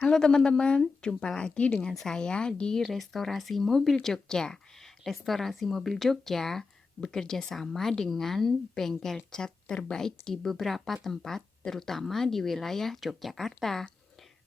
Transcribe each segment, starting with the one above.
Halo teman-teman, jumpa lagi dengan saya di Restorasi Mobil Jogja. Restorasi Mobil Jogja bekerja sama dengan bengkel cat terbaik di beberapa tempat, terutama di wilayah Yogyakarta.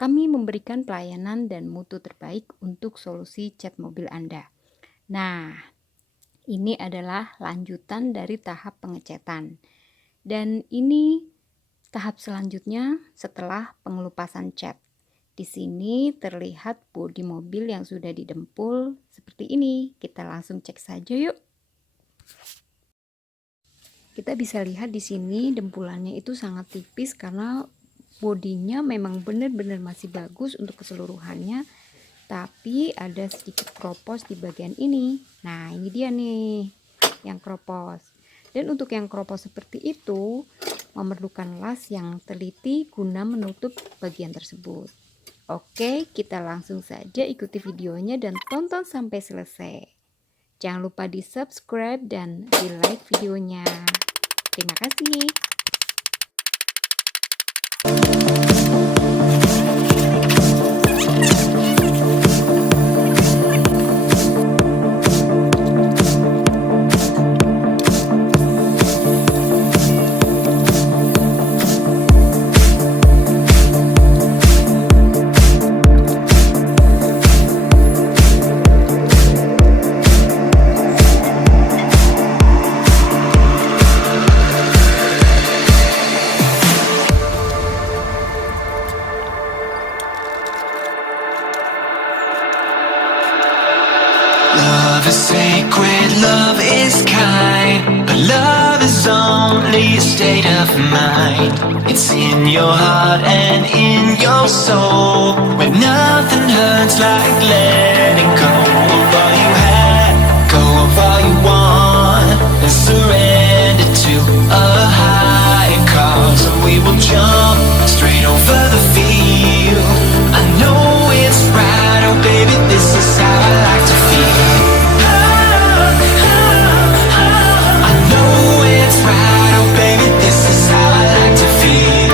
Kami memberikan pelayanan dan mutu terbaik untuk solusi cat mobil Anda. Nah, ini adalah lanjutan dari tahap pengecatan. Dan ini tahap selanjutnya setelah pengelupasan cat. Di sini terlihat bodi mobil yang sudah didempul seperti ini. Kita langsung cek saja yuk. Kita bisa lihat di sini dempulannya itu sangat tipis karena bodinya memang benar-benar masih bagus untuk keseluruhannya. Tapi ada sedikit kropos di bagian ini. Nah, ini dia nih yang kropos. Dan untuk yang kropos seperti itu memerlukan las yang teliti guna menutup bagian tersebut. Oke, kita langsung saja ikuti videonya dan tonton sampai selesai. Jangan lupa di subscribe dan di like videonya. Terima kasih. Love is sacred, love is kind, but love is only a state of mind. It's in your heart and in your soul, where nothing hurts like letting go of all you had, go of all you want, and surrender to a higher cause. And we will jump straight over the field. I know it's right, oh baby, this is how I like to feel. Feel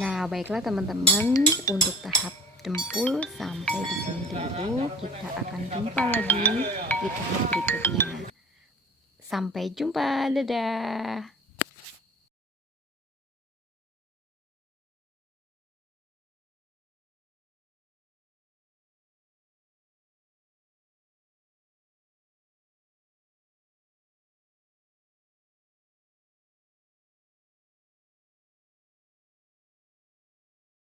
Nah, baiklah teman-teman, untuk tahap dempul sampai di sini dulu. Kita akan jumpa lagi di tahap berikutnya. Sampai jumpa, dadah.